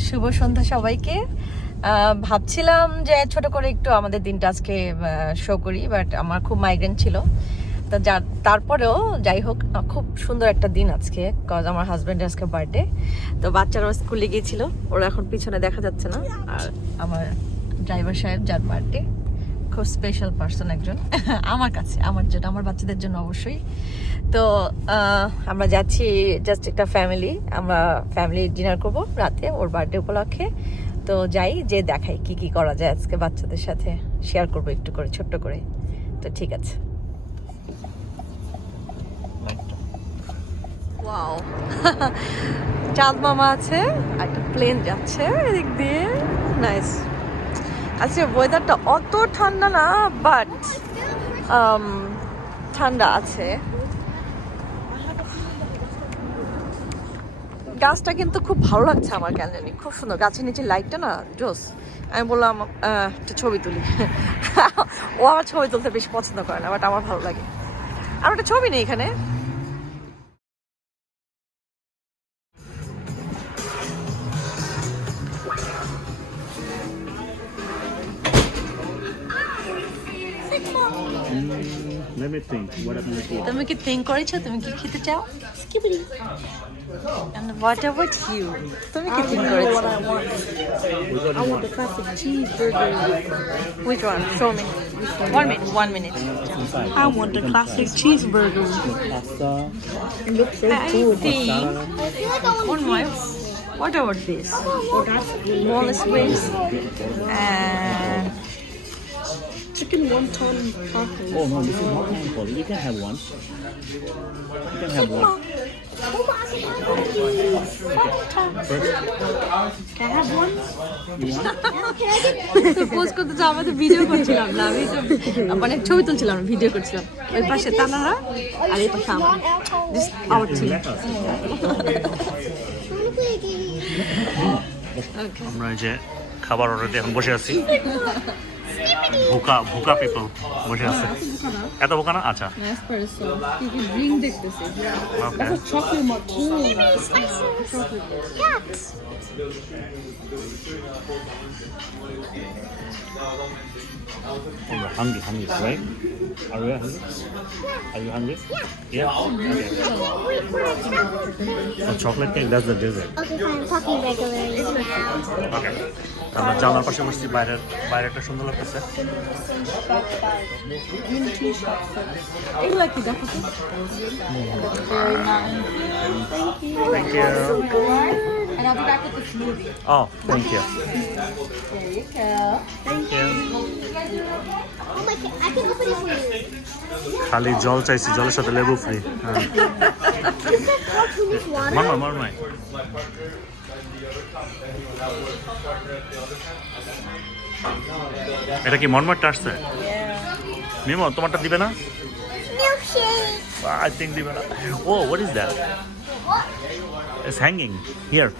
শুভ সন্ধ্যা সবাইকে। ভাবছিলাম যে ছোট করে একটু আমাদের দিনটা আজকে শো করি বাট আমার খুব মাইগ্রেন ছিল। তা যা- তারপরেও যাই হোক খুব সুন্দর একটা দিন আজকে কজ আমার হাজব্যান্ডের আজকে বার্থডে তো বাচ্চারা স্কুলে গিয়েছিল, ওরা এখন পিছনে দেখা যাচ্ছে না। আর আমার ড্রাইভার সাহেব, যার বার্থডে খুব স্পেশাল পার্সন একজন। আমার কাছে, আমার যেটা, আমার বাচ্চাদের জন্য অবশ্যই। তো আমরা যাচ্ছি জাস্ট একটা ফ্যামিলি আমরা ফ্যামিলি ডিনার করব রাতে ওর বার্থডে উপলক্ষে। তো যাই, যে দেখাই কি কি করা যায় আজকে বাচ্চাদের সাথে। শেয়ার করব একটু করে, ছোট্ট করে। তো ঠিক আছে। ওয়াও চাঁদ মামা আছে একটা প্লেন যাচ্ছে এদিক দিয়ে। নাইস আজকে ওয়েদারটা অত ঠান্ডা না বাট ঠান্ডা আছে। গাছটা কিন্তু খুব ভালো লাগছে আমার কেন জানি, খুব সুন্দর। গাছের নিচে লাইটটা না, জোস। আমি বললাম একটা ছবি তুলি। ও আমার ছবি তুলতে বেশ পছন্দ করে না বাট আমার ভালো লাগে। আর একটা ছবি নেই এখানে। let me think. What am I looking তুমি কি থিঙ্ক করেছো তুমি কি খেতে চাও And what about you? তুমি কি থিঙ্ক করেছো I want the classic cheeseburger. Which one? Show me. One minute. One minute. I want the classic cheeseburger. Pasta. It looks so I good. think one more. What about this? Oh, that's Boneless wings and chicken wonton tacos. Oh no, this is not handful. You can have one. You can have one. First, Can I have one? you want? তো post করতে তো আমাদের video করছিলাম না আমি তো মানে ছবি তুলছিলাম ভিডিও করছিলাম ওই পাশে তানারা আর এই পাশে আমার us. Okay. আমরা যে খাবার অর্ডার দিয়ে এখন বসে আছি ভুকা ভুকা পিপল বসে আছে এত ভুকা না আচ্ছা too. You're hungry, hungry, right? Are you hungry? Are you hungry? Yeah. Okay. So chocolate cake, that's the dessert. Okay, fine. I'm talking regularly. ওকে আমরা জানার পাশে বসছি বাইরের বাইরেটা সুন্দর লাগতেছে এগুলা কি দেখো? Thank you And I'll be back with the smoothie. Oh my god, I can open it for you. খালি জল চাইছি জলের সাথে লেবু ফ্রি হ্যাঁ You said এটা কি মনমাট টাস স্যার মিমো তোমারটা দিবে না? আই থিঙ্ক দিবে না। ও what is that it's hanging here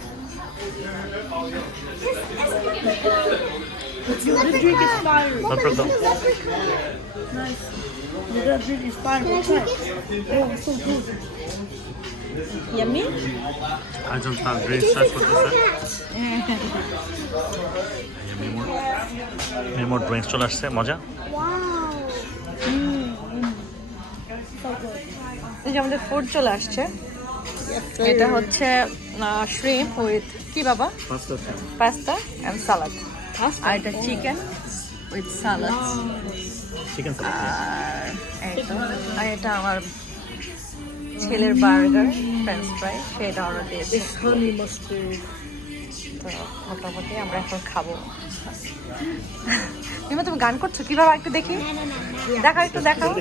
Nice. That Yummy? একজন তার ড্রেস সার্চ করতেছে মিমোর মিমোর ড্রিঙ্কস চলে আসছে মজা? Wow. এই যে আমাদের ফুড চলে আসছে। এটা হচ্ছে শ্রিম উইথ কি বাবা? পাস্তা অ্যান্ড সালাদ আর এটা চিকেন উইথ সালাদ এই তো আর এটা আমার ছেলের বার্গার ফ্রেঞ্চ ফ্রাই সেটা অর্ডার দিয়েছি। তো মোটামুটি আমরা এখন খাব। তুমি তুমি গান করছ? কীভাবে একটু দেখি? দেখাও একটু দেখাও.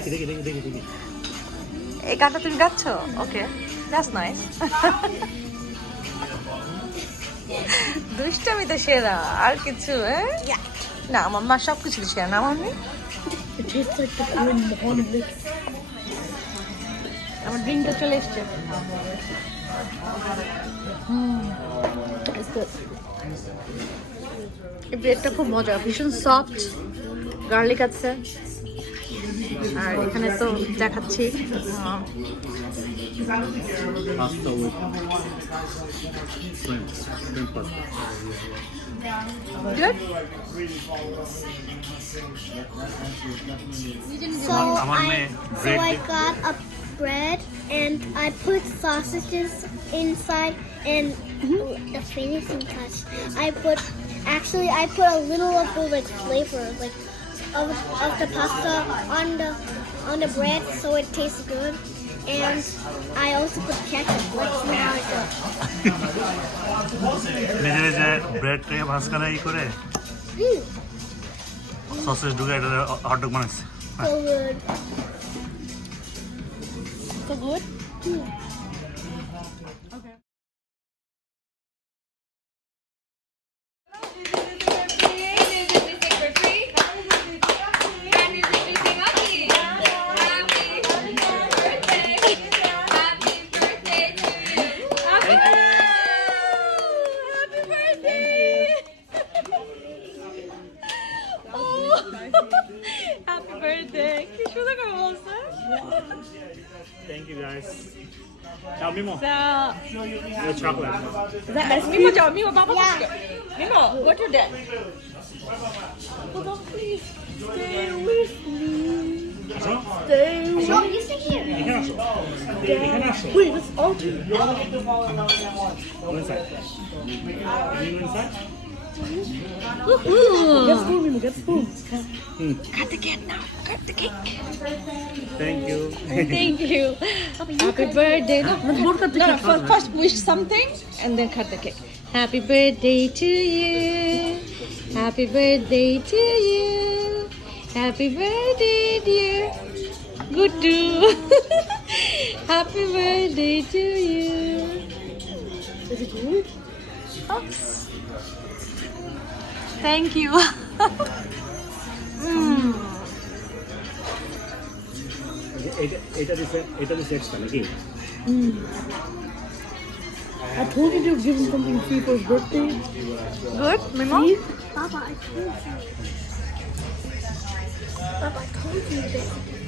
এই গানটা তুমি গাচ্ছ? ওকে দ্যাটস নাইস দুষ্টামিতে সেরা আর কিছু হ্যাঁ না আমার মা সব কিছু সেরা না আমার আমার ড্রিঙ্কটা চলে এসছে It's good. এই ব্রেডটা খুব মজা ভীষণ সফট গার্লিক আছে আর এখানে তো দেখাচ্ছি? So আমার I, মেয়ে so I got a bread and I put sausages inside and the finishing touch. I put actually I put a little of the like flavor like of, of the pasta on the on the bread so it tastes good. And I also put ketchup. Let's see how it goes. নিজে নিজে ব্রেডটাকে মাঝখানে ই করে Mm, sausage ঢুকে এটা hot dog বানাইছে good. So you guys. Now, Mimo. So, chocolate. is that nice? Mimo, me more. Baba, Mimo, what please stay with me. Stay with me. stay here. Wait, what's all. You. You inside? Inside? Get spoon, get spoon. Cut the cake now. Cut the cake. Thank you. Thank you. Happy birthday. No, no, no, first, first wish something and then cut the cake. Happy birthday to you. Happy birthday to you. Happy birthday, dear. Good do. Happy birthday to you. Is it good? Oops. Thank you. Hmm. Hmm. I told you to give him something free for his birthday. Good, Mimo? Papa, I told you. Papa, I told you that.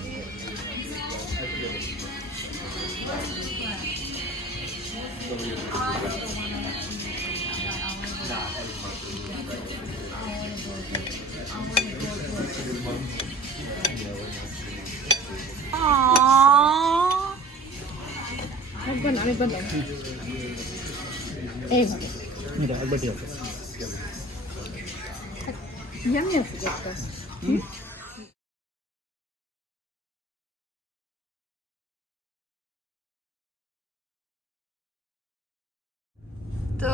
তো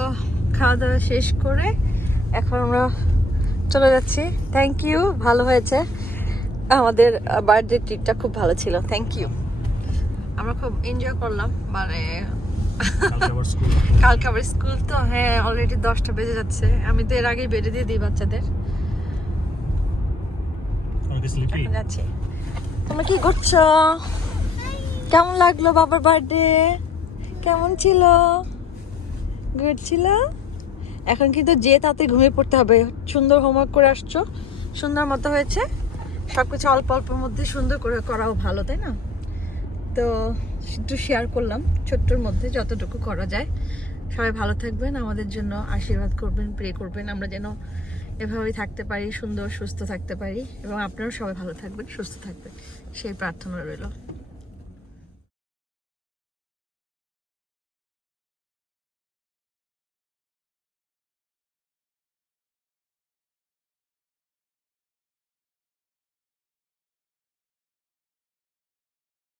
খাওয়া দাওয়া শেষ করে এখন আমরা চলে যাচ্ছি। Thank you ভালো হয়েছে। আমাদের বার্থডে ট্রিটটা খুব ভালো ছিল। থ্যাংক ইউ আমরা খুব এনজয় করলাম মানে কালকে আবার স্কুল তো হ্যাঁ অলরেডি দশটা বেজে যাচ্ছে। আমি তো এর আগেই বেড়ে দিয়ে দিই বাচ্চাদের। যাচ্ছি। তোমরা কি করছ? কেমন লাগল বাবার বার্থডে কেমন ছিল? গুড ছিল? এখন কিন্তু যে তাতে ঘুমিয়ে পড়তে হবে। সুন্দর হোমওয়ার্ক করে আসছো। সুন্দর মতো হয়েছে। সব কিছু অল্প অল্পর মধ্যে সুন্দর করে করাও ভালো তাই না? তো একটু শেয়ার করলাম ছোট্টর মধ্যে যতটুকু করা যায়। সবাই ভালো থাকবেন, আমাদের জন্য আশীর্বাদ করবেন প্রে করবেন, আমরা যেন এভাবেই থাকতে পারি, সুন্দর, সুস্থ থাকতে পারি, এবং আপনারাও সবাই ভালো থাকবেন, সুস্থ থাকবেন। সেই প্রার্থনা রইল।